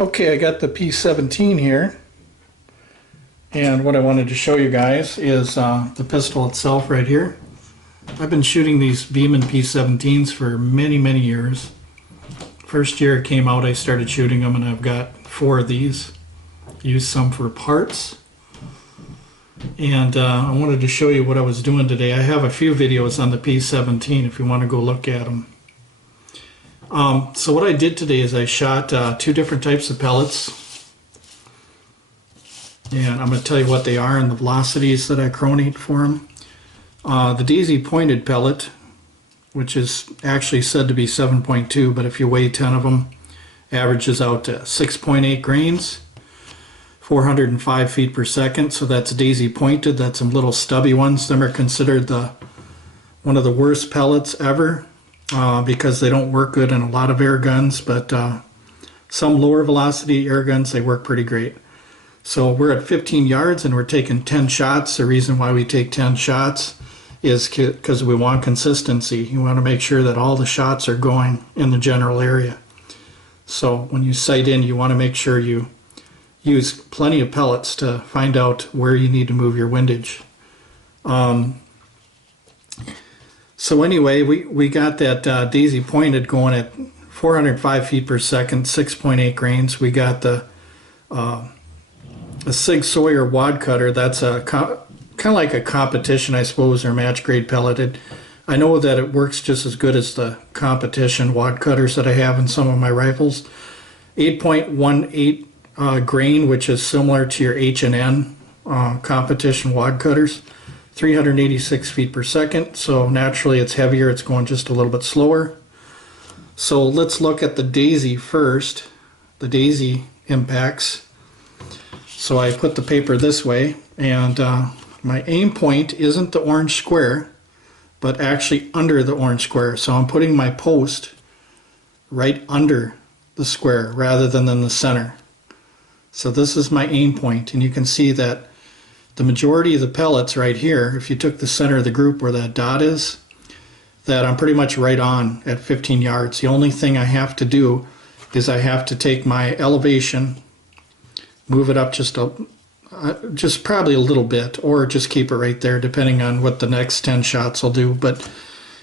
Okay, I got the P17 here, and what I wanted to show you guys is the pistol itself right here. I've been shooting these Beeman P17s for many years. First year it came out I started shooting them, and I've got 4 of these. Used some for parts, and I wanted to show you what I was doing today. I have a few videos on the P17 if you want to go look at them. So what I did today is I shot 2 different types of pellets, and I'm going to tell you what they are and the velocities that I chronate for them. The daisy pointed pellet, which is actually said to be 7.2, but if you weigh 10 of them, averages out to 6.8 grains, 405 feet per second. So that's daisy pointed. That's some little stubby ones. Them are considered one of the worst pellets ever. Because they don't work good in a lot of air guns, but some lower velocity air guns, they work pretty great. So we're at 15 yards and we're taking 10 shots. The reason why we take 10 shots is because we want consistency. You want to make sure that all the shots are going in the general area. So when you sight in, you want to make sure you use plenty of pellets to find out where you need to move your windage. So anyway, we got that daisy pointed going at 405 feet per second, 6.8 grains. We got the Sig Sauer wad cutter. That's kind of like a competition, I suppose, or match grade pellet. I know that it works just as good as the competition wad cutters that I have in some of my rifles. 8.18 grain, which is similar to your H&N competition wad cutters. 386 feet per second, so naturally it's heavier, it's going just a little bit slower. So let's look at the daisy first, the daisy impacts. So I put the paper this way, and my aim point isn't the orange square, but actually under the orange square. So I'm putting my post right under the square rather than in the center. So this is my aim point, and you can see that the majority of the pellets right here, if you took the center of the group where that dot is, that I'm pretty much right on at 15 yards. The only thing I have to do is I have to take my elevation, move it up just probably a little bit, or just keep it right there depending on what the next 10 shots will do. But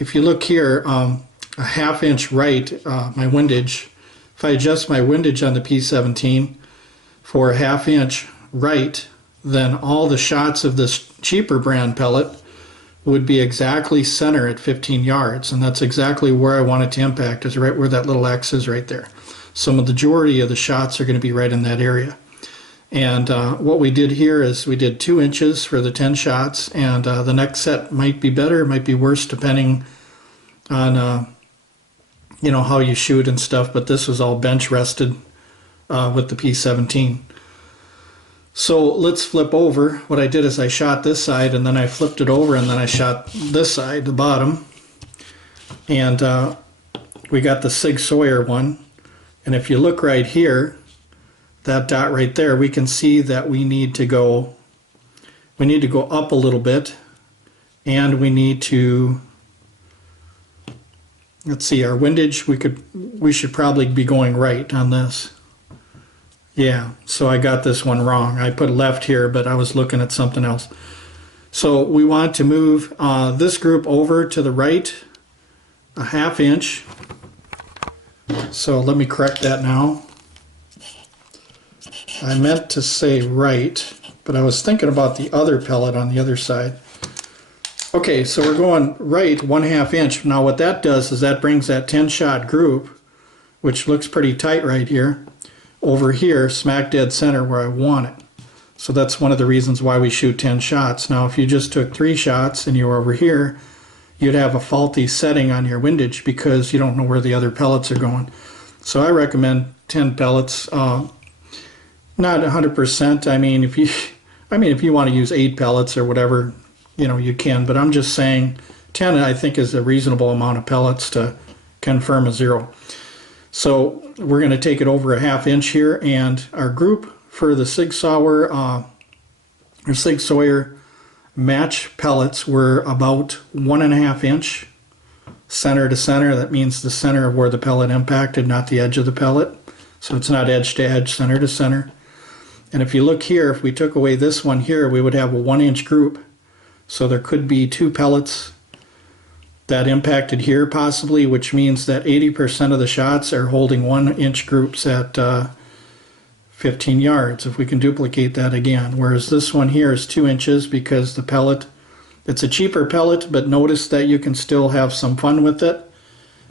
if you look here, a ½ inch right, my windage, if I adjust my windage on the P17 for a ½ inch right, then all the shots of this cheaper brand pellet would be exactly center at 15 yards, and that's exactly where I want it to impact, is right where that little X is right there. So the majority of the shots are going to be right in that area. And what we did here is we did 2 inches for the 10 shots, and the next set might be better, it might be worse depending on you know, how you shoot and stuff, but this was all bench rested with the P17. So let's flip over. What I did is I shot this side, and then I flipped it over, and then I shot this side, the bottom. And we got the Sig Sauer one. And if you look right here, that dot right there, we can see that we need to go up a little bit, and we need to, let's see, our windage, we should probably be going right on this. Yeah, so I got this one wrong. I put left here, but I was looking at something else. So we want to move this group over to the right a ½ inch. So let me correct that now. I meant to say right, but I was thinking about the other pellet on the other side. Okay, so we're going right 1/2 inch. Now what that does is that brings that 10 shot group, which looks pretty tight right here, over here, smack dead center where I want it. So that's one of the reasons why we shoot 10 shots. Now if you just took 3 shots and you were over here, you'd have a faulty setting on your windage because you don't know where the other pellets are going. So I recommend 10 pellets. Not 100%. I mean, if you want to use 8 pellets or whatever, you know, you can. But I'm just saying 10, I think, is a reasonable amount of pellets to confirm a 0. So we're going to take it over a ½ inch here, and our group for the Sig Sauer or Sig Sauer match pellets were about 1.5 inch center to center. That means the center of where the pellet impacted, not the edge of the pellet. So it's not edge to edge, center to center. And if you look here, if we took away this one here, we would have a 1-inch group. So there could be 2 pellets that impacted here possibly, which means that 80% of the shots are holding 1-inch groups at 15 yards, if we can duplicate that again. Whereas this one here is 2 inches because the pellet, it's a cheaper pellet, but notice that you can still have some fun with it.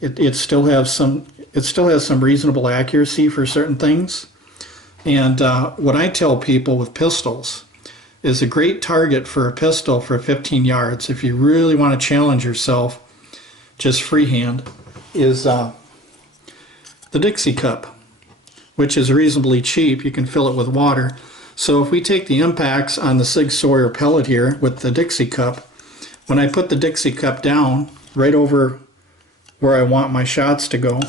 It still has some reasonable accuracy for certain things. And what I tell people with pistols is a great target for a pistol for 15 yards, if you really want to challenge yourself, just freehand, is the Dixie cup, which is reasonably cheap. You can fill it with water. So if we take the impacts on the Sig Sauer pellet here with the Dixie cup, when I put the Dixie cup down right over where I want my shots to go,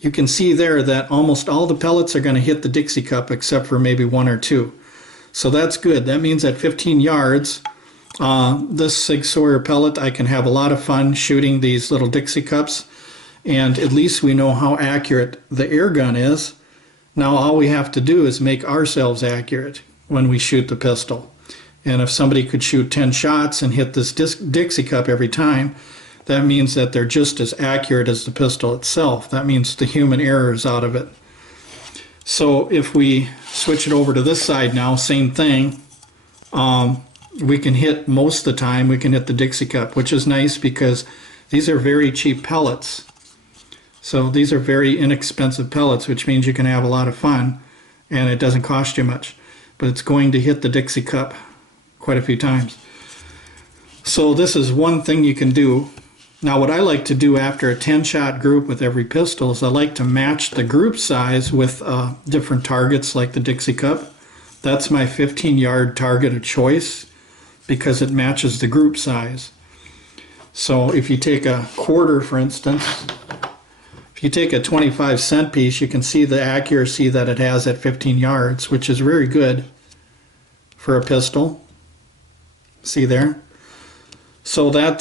you can see there that almost all the pellets are going to hit the Dixie cup except for maybe 1 or 2. So that's good. That means at 15 yards, this Sig Sauer pellet, I can have a lot of fun shooting these little Dixie cups, and at least we know how accurate the air gun is. Now all we have to do is make ourselves accurate when we shoot the pistol. And if somebody could shoot 10 shots and hit this Dixie cup every time, that means that they're just as accurate as the pistol itself. That means the human error is out of it. So if we switch it over to this side now, same thing. We can hit, most of the time, we can hit the Dixie cup, which is nice because these are very cheap pellets. So these are very inexpensive pellets, which means you can have a lot of fun and it doesn't cost you much. But it's going to hit the Dixie cup quite a few times. So this is one thing you can do. Now what I like to do after a 10-shot group with every pistol is I like to match the group size with different targets like the Dixie cup. That's my 15-yard target of choice because it matches the group size. So if you take a quarter, for instance, if you take a 25-cent piece, you can see the accuracy that it has at 15 yards, which is very good for a pistol. See there? So that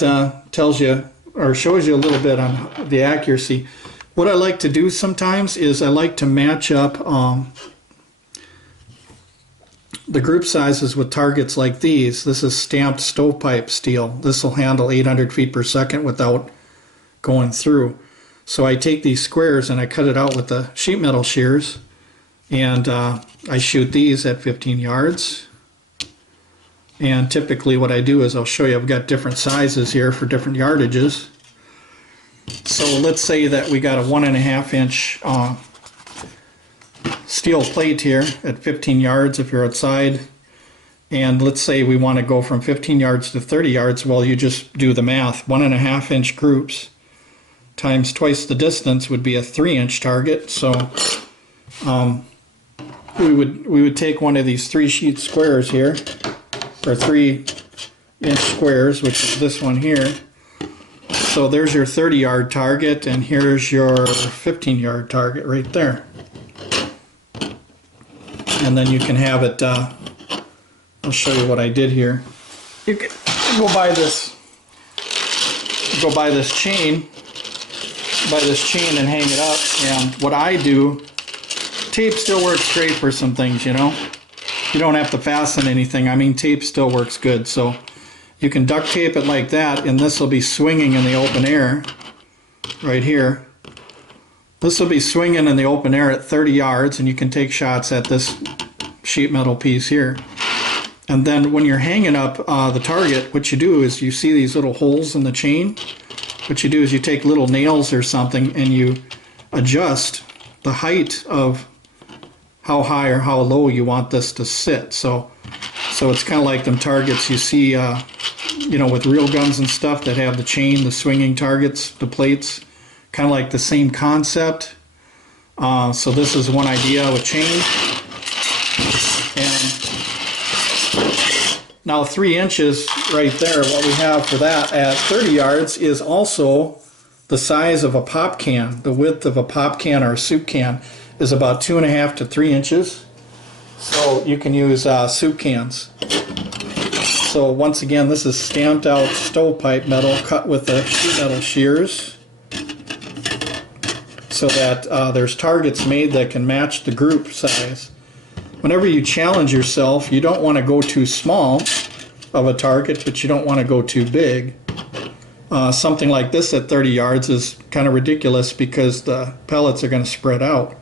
tells you or shows you a little bit on the accuracy. What I like to do sometimes is I like to match up the group sizes with targets like these. This is stamped stovepipe steel. This will handle 800 feet per second without going through. So I take these squares and I cut it out with the sheet metal shears, and I shoot these at 15 yards. And typically what I do is I'll show you, I've got different sizes here for different yardages. So let's say that we got a 1.5 inch steel plate here at 15 yards if you're outside. And let's say we want to go from 15 yards to 30 yards. Well, you just do the math. 1.5 inch groups times twice the distance would be a 3-inch target. So we would take one of these 3-sheet squares here, or 3-inch squares, which is this one here. So there's your 30-yard target, and here's your 15-yard target right there. And then you can have it, I'll show you what I did here. You can go buy this chain, and hang it up. And what I do, tape still works great for some things, you know. You don't have to fasten anything. I mean, tape still works good. So you can duct tape it like that, and this will be swinging in the open air right here. This will be swinging in the open air at 30 yards, and you can take shots at this sheet metal piece here. And then when you're hanging up the target, what you do is you see these little holes in the chain. What you do is you take little nails or something and you adjust the height of how high or how low you want this to sit. So it's kind of like them targets you see, you know, with real guns and stuff that have the chain, the swinging targets, the plates, kind of like the same concept. So this is one idea with chain. And now 3 inches right there, what we have for that at 30 yards is also the size of a pop can. The width of a pop can or a soup can is about 2.5 to 3 inches. So you can use soup cans. So once again, this is stamped out stovepipe metal cut with the sheet metal shears. so that there's targets made that can match the group size. Whenever you challenge yourself, you don't want to go too small of a target, but you don't want to go too big. Something like this at 30 yards is kind of ridiculous because the pellets are going to spread out.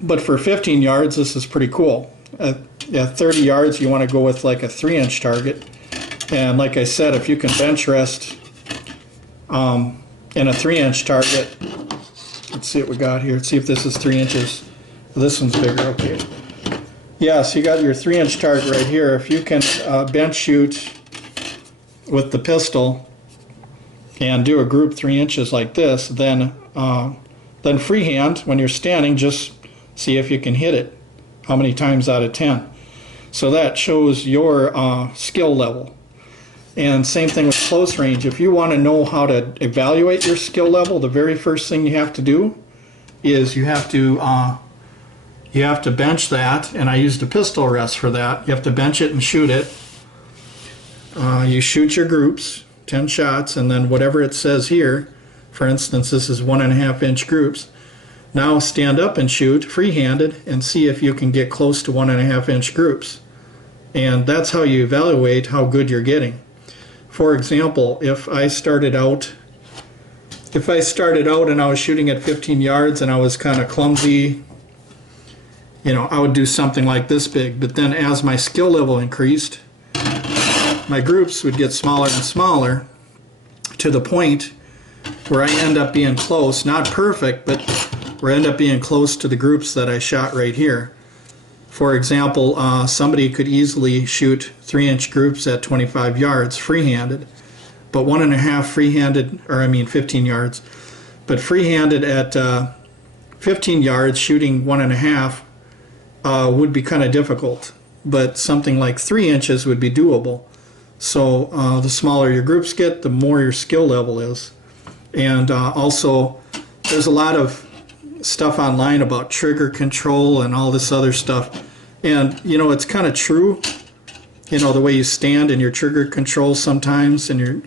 But for 15 yards, this is pretty cool. At 30 yards, you want to go with like a 3-inch target. And like I said, if you can bench rest in a 3-inch target, let's see what we got here. Let's see if this is 3 inches. This one's bigger, okay. Yeah, so you got your 3-inch target right here. If you can bench shoot with the pistol and do a group 3 inches like this, then freehand, when you're standing, just see if you can hit it. How many times out of 10. So that shows your skill level. And same thing with close range. If you want to know how to evaluate your skill level, the very first thing you have to do is you have to bench that, and I used a pistol rest for that. You have to bench it and shoot it. You shoot your groups, 10 shots, and then whatever it says here, for instance, this is 1.5-inch groups. Now stand up and shoot free-handed and see if you can get close to 1.5-inch groups. And that's how you evaluate how good you're getting. For example, if I started out and I was shooting at 15 yards and I was kind of clumsy, you know, I would do something like this big. But then as my skill level increased, my groups would get smaller and smaller to the point where I end up being close, not perfect, but where I end up being close to the groups that I shot right here. For example, somebody could easily shoot 3-inch groups at 25 yards free-handed, but 1.5 free-handed, or I mean 15 yards, but free-handed at 15 yards shooting 1.5 would be kind of difficult, but something like 3 inches would be doable. So the smaller your groups get, the more your skill level is. And also, there's a lot of stuff online about trigger control and all this other stuff, and you know, it's kind of true, you know, the way you stand and your trigger control sometimes and your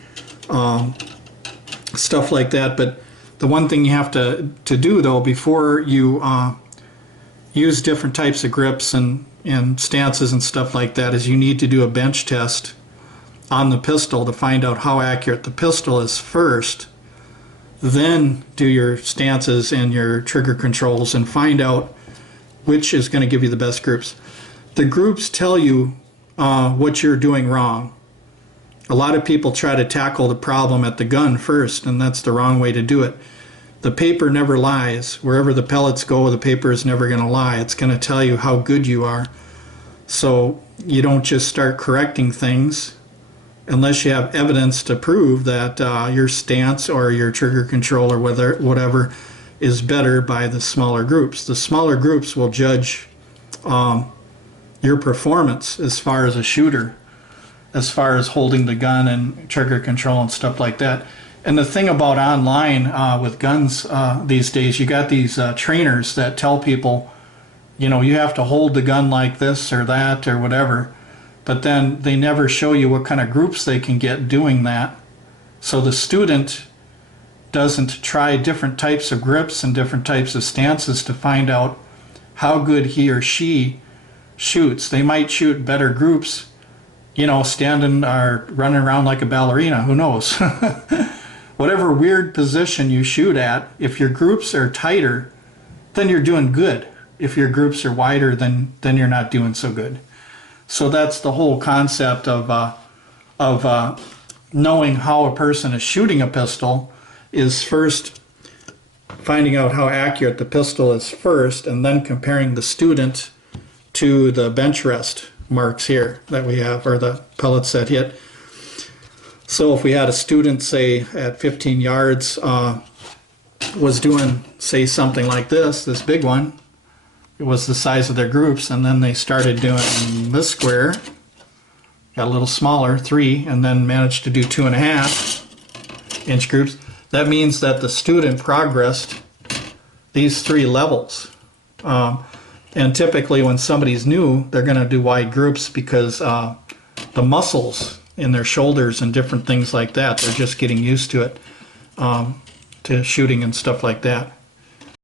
stuff like that. But the one thing you have to do though before you use different types of grips and stances and stuff like that is you need to do a bench test on the pistol to find out how accurate the pistol is first. Then do your stances and your trigger controls and find out which is going to give you the best groups. The groups tell you what you're doing wrong. A lot of people try to tackle the problem at the gun first, and that's the wrong way to do it. The paper never lies. Wherever the pellets go, the paper is never going to lie. It's going to tell you how good you are. So you don't just start correcting things unless you have evidence to prove that your stance or your trigger control or whatever is better by the smaller groups. The smaller groups will judge your performance as far as a shooter, as far as holding the gun and trigger control and stuff like that. And the thing about online with guns these days, you got these trainers that tell people, you know, you have to hold the gun like this or that or whatever. But then they never show you what kind of groups they can get doing that. So the student doesn't try different types of grips and different types of stances to find out how good he or she shoots. They might shoot better groups, you know, standing or running around like a ballerina, who knows. Whatever weird position you shoot at, if your groups are tighter, then you're doing good. If your groups are wider, then you're not doing so good. So that's the whole concept of knowing how a person is shooting a pistol is first finding out how accurate the pistol is first, and then comparing the student to the bench rest marks here that we have, or the pellets that hit. So if we had a student, say at 15 yards, was doing, say, something like this big one, it was the size of their groups, and then they started doing this square, got a little smaller, 3, and then managed to do 2.5-inch groups. That means that the student progressed these 3 levels. And typically when somebody's new, they're going to do wide groups because the muscles in their shoulders and different things like that, they're just getting used to it, to shooting and stuff like that.